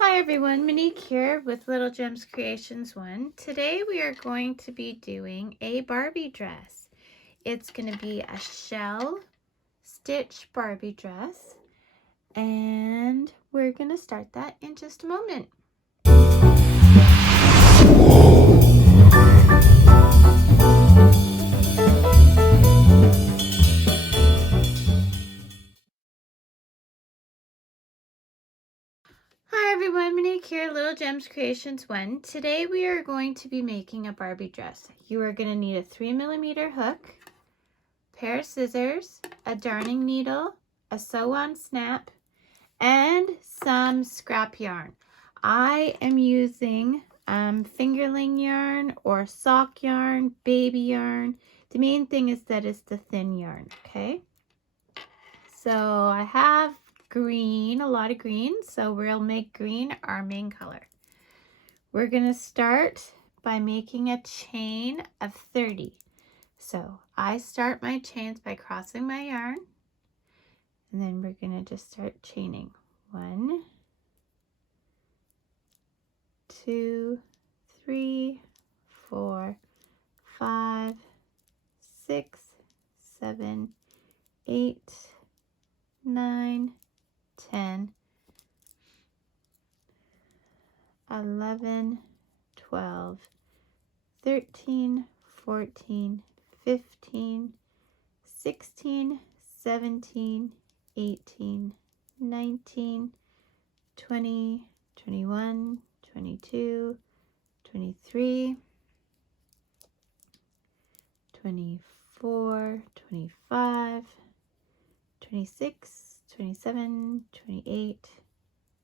Hi everyone, Monique here with Little Gems Creations 1. Today we are going to be doing a Barbie dress. It's going to be a shell stitch Barbie dress, and we're going to start that in just a moment. Hi everyone, Monique here, Little Gems Creations 1. Today we are going to be making a Barbie dress. You are going to need a 3mm hook, pair of scissors, a darning needle, a sew-on snap, and some scrap yarn. I am using fingerling yarn or sock yarn, baby yarn. The main thing is that it's the thin yarn, okay? So I have green, a lot of green, so we'll make green our main color. We're gonna start by making a chain of 30. So I start my chains by crossing my yarn, and then we're gonna just start chaining. 1, 2, 3, 4, 5, 6, 7, 8, 9, 10, 11, 12, 13, 14, 15, 16, 17, 18, 19, 20, 21, 22, 23, 24, 25, 26, 27, 28,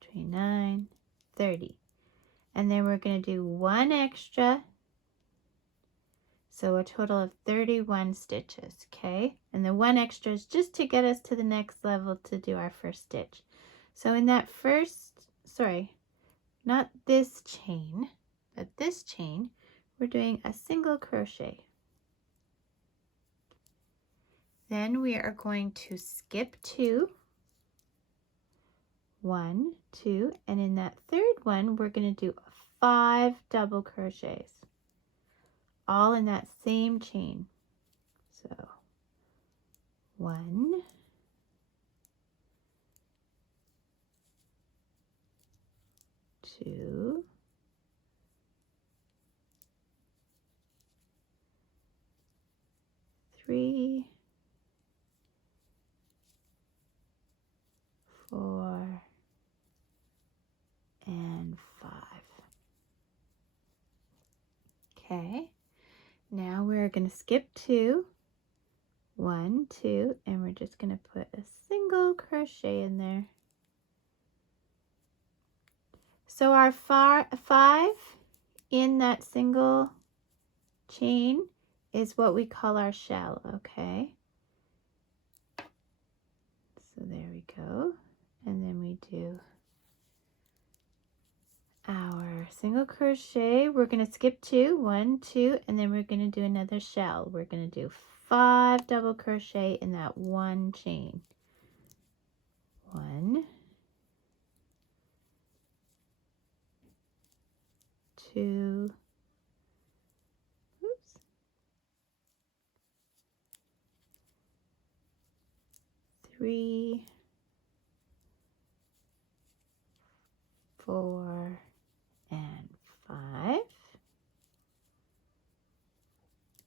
29, 30. And then we're going to do one extra. So a total of 31 stitches, okay? And the one extra is just to get us to the next level to do our first stitch. So in that first, not this chain, but this chain, we're doing a single crochet. Then we are going to skip 2, 1, 2, and in that third one, we're going to do 5 double crochets, all in that same chain. So 1, 2, 3, 4, and 5. Okay, now we're going to skip 2, 1, 2, and we're just going to put a single crochet in there. So our 5 in that single chain is what we call our shell, okay? So there we go. And then we do our single crochet. We're going to skip 2, 1, 2, and then we're going to do another shell. We're going to do 5 double crochet in that one chain. 1, 2, 3, 4, and 5.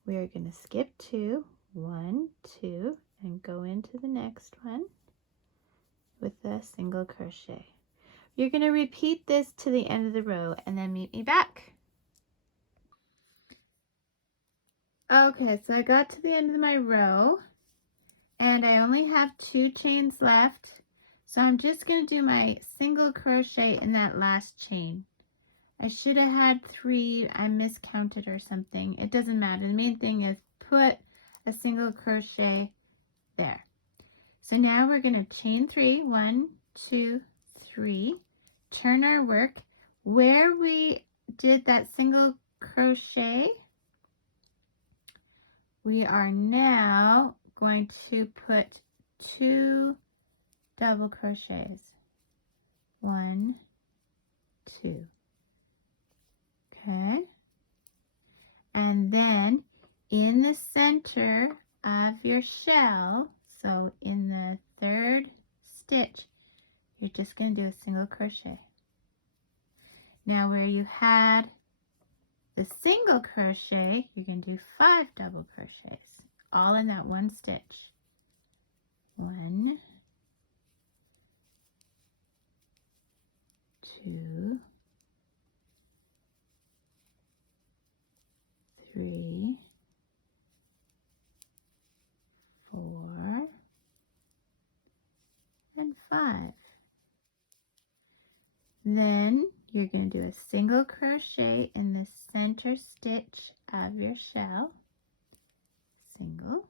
We are going to skip 2, 1, 2, and go into the next one with a single crochet. You're going to repeat this to the end of the row and then meet me back. Okay, so I got to the end of my row and I only have 2 chains left. So I'm just going to do my single crochet in that last chain. I should have had 3, I miscounted or something. It doesn't matter. The main thing is put a single crochet there. So now we're going to chain 3, 1, 2, 3, turn our work. Where we did that single crochet, we are now going to put 2 double crochets. 1, 2. Okay, and then in the center of your shell, so in the 3rd stitch, you're just going to do a single crochet. Now where you had the single crochet, you're going to do 5 double crochets, all in that one stitch. 1, 2, 3, 4, and 5. Then you're going to do a single crochet in the center stitch of your shell, single,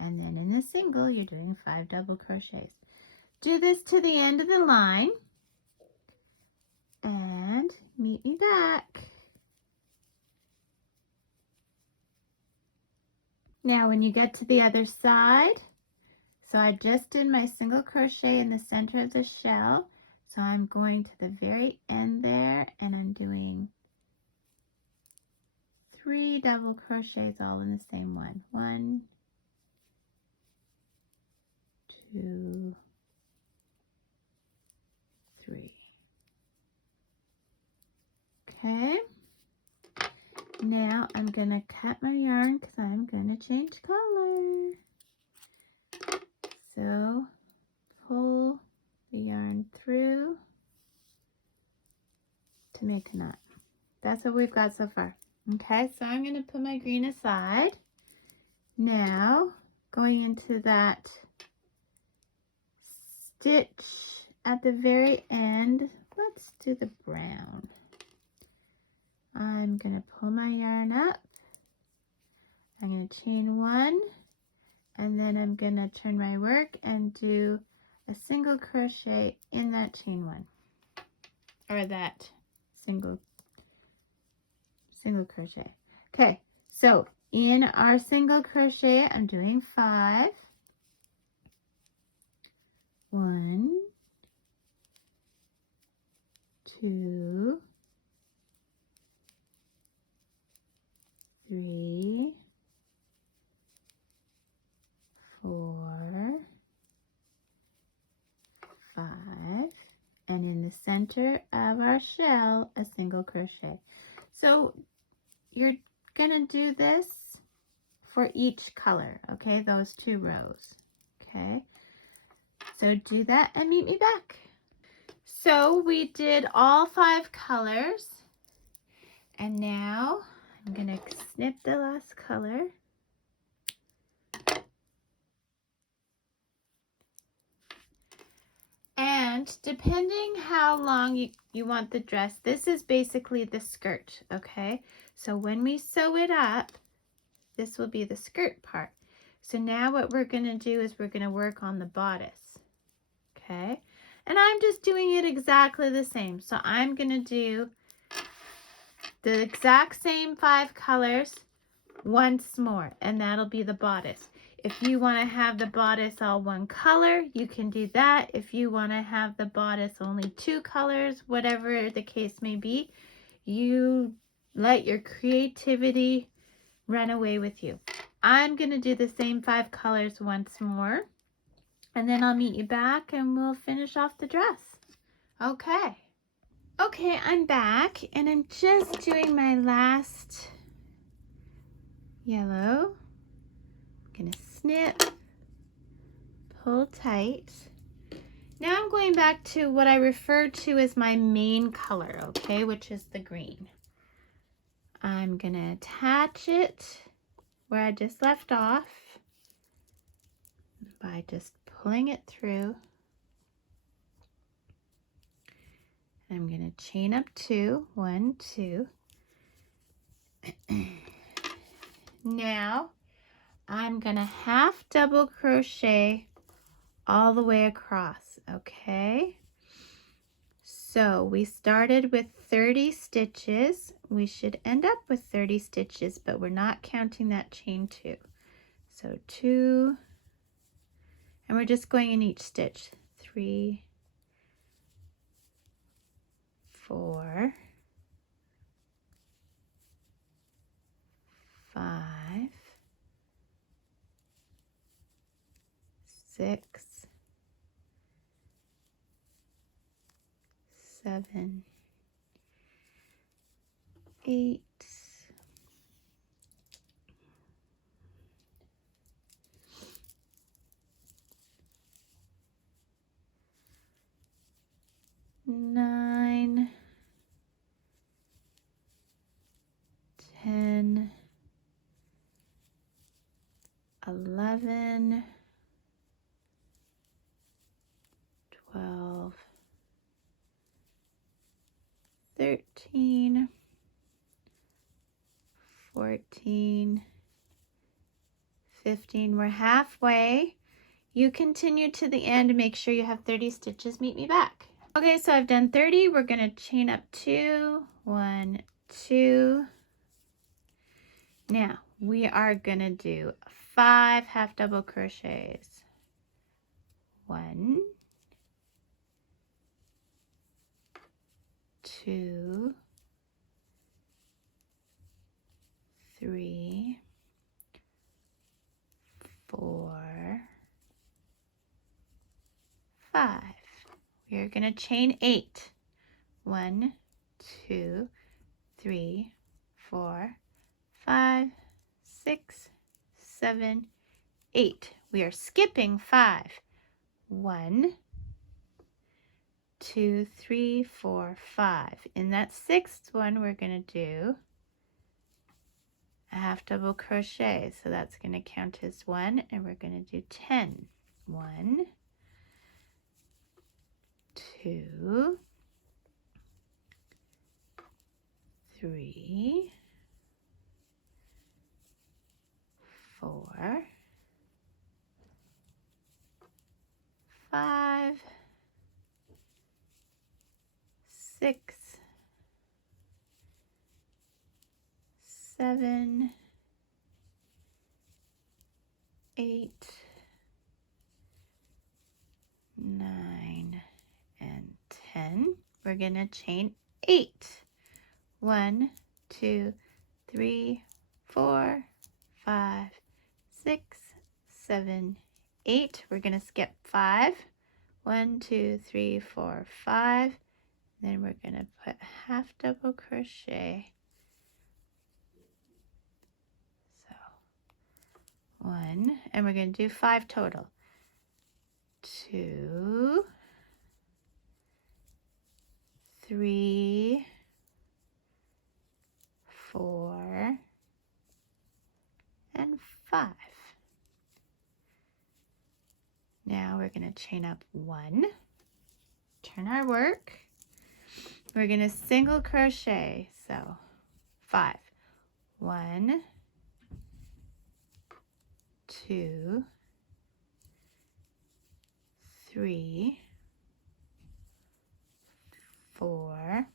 and then in the single you're doing 5 double crochets. Do this to the end of the line and meet me back. Now when you get to the other side, so I just did my single crochet in the center of the shell, so I'm going to the very end there and I'm doing 3 double crochets all in the same one. 1, 2, 3. Okay, now I'm going to cut my yarn because I'm going to change color. So pull the yarn through to make a knot. That's what we've got so far. Okay, so I'm going to put my green aside. Now going into that stitch at the very end, let's do the brown. I'm going to pull my yarn up. I'm going to chain 1, and then I'm going to turn my work and do a single crochet in that chain 1, or that single crochet. Okay, so in our single crochet, I'm doing 5. 1, 2, 3, 4, 5, and in the center of our shell, a single crochet. So you're gonna do this for each color, okay, those 2 rows. Okay, so do that and meet me back. So we did all 5 colors, and now I'm gonna snip the last color. And depending how long you want the dress, this is basically the skirt, okay? So when we sew it up, this will be the skirt part. So now what we're gonna do is we're gonna work on the bodice, okay? And I'm just doing it exactly the same. So I'm gonna do the exact same 5 colors once more, and that'll be the bodice. If you want to have the bodice all one color, you can do that. If you want to have the bodice only 2 colors, whatever the case may be, you let your creativity run away with you. I'm going to do the same 5 colors once more, and then I'll meet you back and we'll finish off the dress. Okay. Okay, I'm back, and I'm just doing my last yellow. I'm gonna snip, pull tight. Now I'm going back to what I refer to as my main color, okay, which is the green. I'm gonna attach it where I just left off by just pulling it through. I'm gonna chain up 2, 1, 2. Now I'm gonna half double crochet all the way across, okay? So we started with 30 stitches. We should end up with 30 stitches, but we're not counting that chain 2. So 2, and we're just going in each stitch. 3, 4, 5, 6, 7, 8, 9, 10, 11, 12, 13, 14, 15. We're halfway. You continue to the end and make sure you have 30 stitches. Meet me back. Okay, so I've done 30. We're going to chain up 2, 1, 2. Now, we are going to do 5 half double crochets. 1, 2, 3, 4, 5. We are going to chain 8. 1, 2, 3, 4, 5, 6, 7, 8. We are skipping 5. 1, 2, 3, 4, 5. In that 6th one, we're going to do a half double crochet. So that's going to count as 1, and we're going to do 10. 1, 2, 3, 4, 5, 6, 7, 8, 9, and 10. We're going to chain 8. 1, 2, 3, 4, 5, 6, 7, 8. We're going to skip 5. 1, 2, 3, 4, 5. Then we're going to put half double crochet. So 1, and we're going to do 5 total. 2, 3, 4, and 5. Now we're going to chain up 1, turn our work. We're going to single crochet, so 5. 1, 2, 3, 4,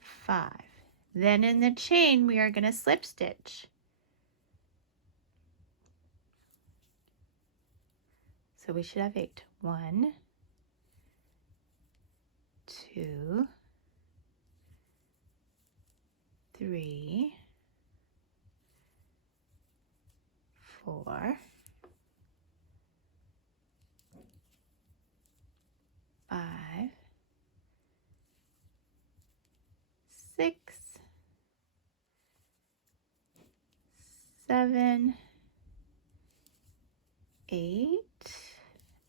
5. Then in the chain, we are going to slip stitch. So we should have 8. 1, 2, 3, 4, 5, 6, 7, 8.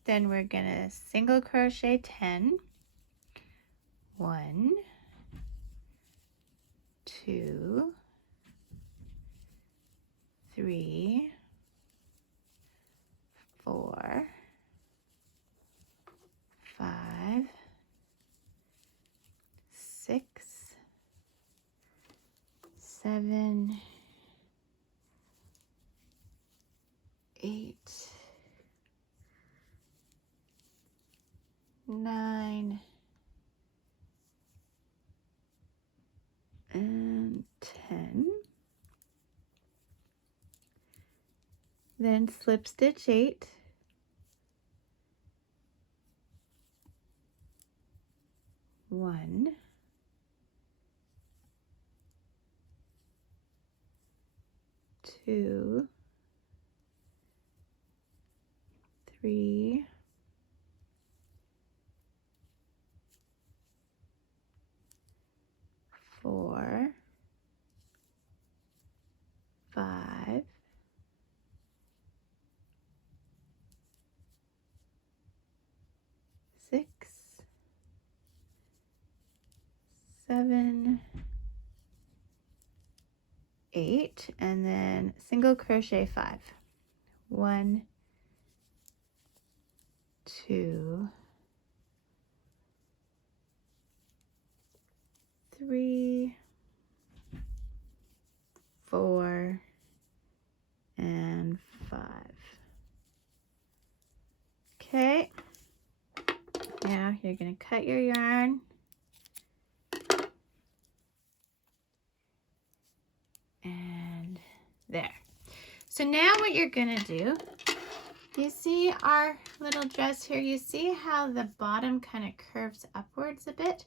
Then we're going to single crochet 10. 1, 2, 3, 4, 5, 6, 7, 8, 9, and 10. Then slip stitch 8. 1, 2, 3, 4, 5, 6, 7, 8, and then single crochet 5. 1, 2, 3, 4, and 5. Okay, now you're going to cut your yarn. And there. So now what you're going to do, you see our little dress here, you see how the bottom kind of curves upwards a bit?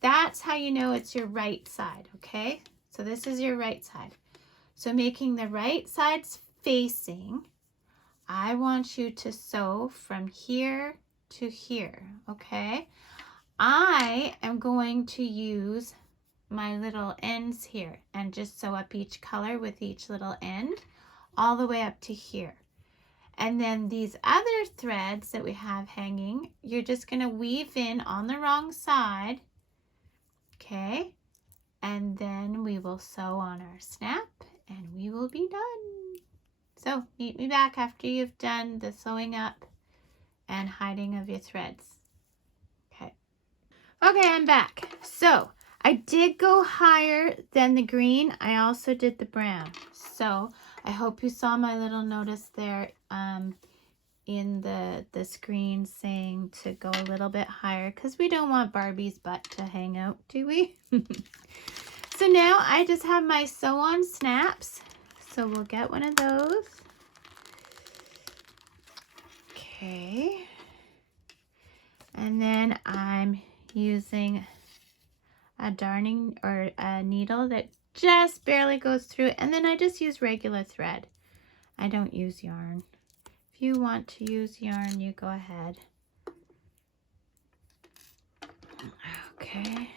That's how you know it's your right side, okay? So this is your right side. So making the right sides facing, I want you to sew from here to here, okay? I am going to use my little ends here and just sew up each color with each little end all the way up to here. And then these other threads that we have hanging, you're just going to weave in on the wrong side, okay? And then we will sew on our snap and we will be done. So meet me back after you've done the sewing up and hiding of your threads. Okay. Okay, I'm back. So I did go higher than the green. I also did the brown. So I hope you saw my little notice there in the screen saying to go a little bit higher because we don't want Barbie's butt to hang out, do we? So now I just have my sew on snaps. So we'll get one of those. Okay. And then I'm using a darning or a needle that just barely goes through, and then I just use regular thread. I don't use yarn. If you want to use yarn, you go ahead. Okay.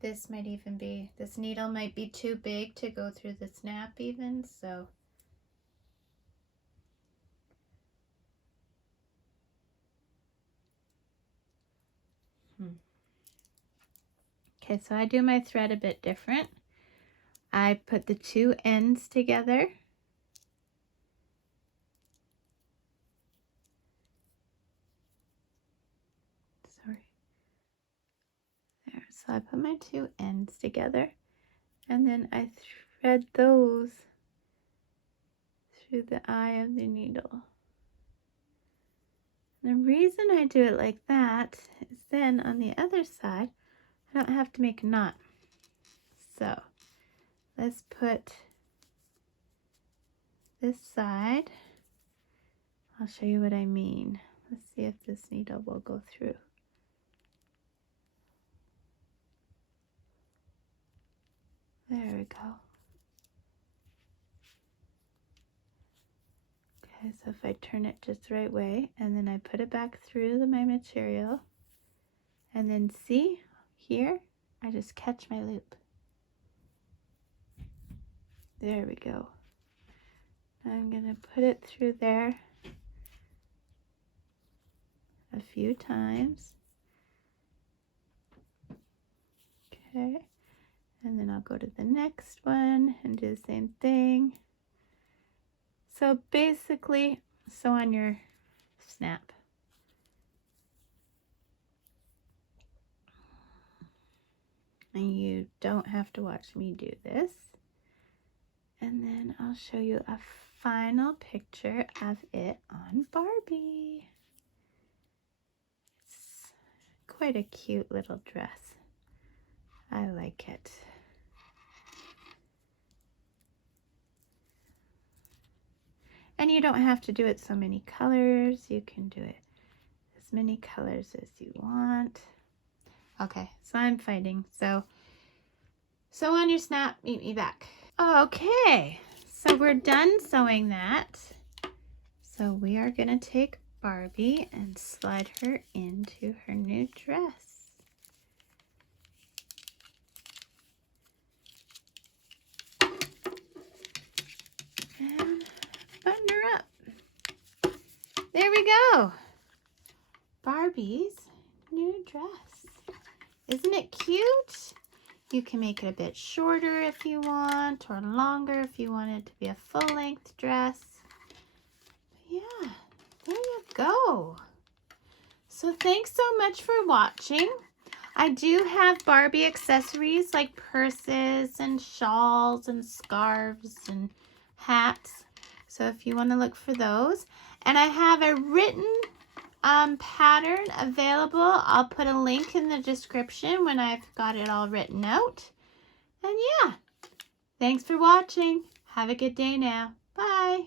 This might even be, this needle might be too big to go through the snap even, so. Okay, so I do my thread a bit different. I put the two ends together. Sorry. There, so I put my two ends together and then I thread those through the eye of the needle. And the reason I do it like that is then on the other side, I don't have to make a knot. So let's put this side. I'll show you what I mean. Let's see if this needle will go through. There we go. Okay, so if I turn it just the right way, and then I put it back through my material, and then see here, I just catch my loop. There we go. Now I'm gonna put it through there a few times. Okay, and then I'll go to the next one and do the same thing. So basically, sew on your snap. And you don't have to watch me do this. And then I'll show you a final picture of it on Barbie. It's quite a cute little dress. I like it. And you don't have to do it so many colors. You can do it as many colors as you want. Okay, so I'm fighting. So sew on your snap, meet me back. Okay, so we're done sewing that. So we are gonna take Barbie and slide her into her new dress. And button her up. There we go. Barbie's new dress. Isn't it cute? You can make it a bit shorter if you want, or longer if you want it to be a full-length dress. Yeah, there you go. So thanks so much for watching. I do have Barbie accessories like purses and shawls and scarves and hats. So if you want to look for those. And I have a written pattern available. I'll put a link in the description when I've got it all written out. And yeah, thanks for watching. Have a good day now. Bye.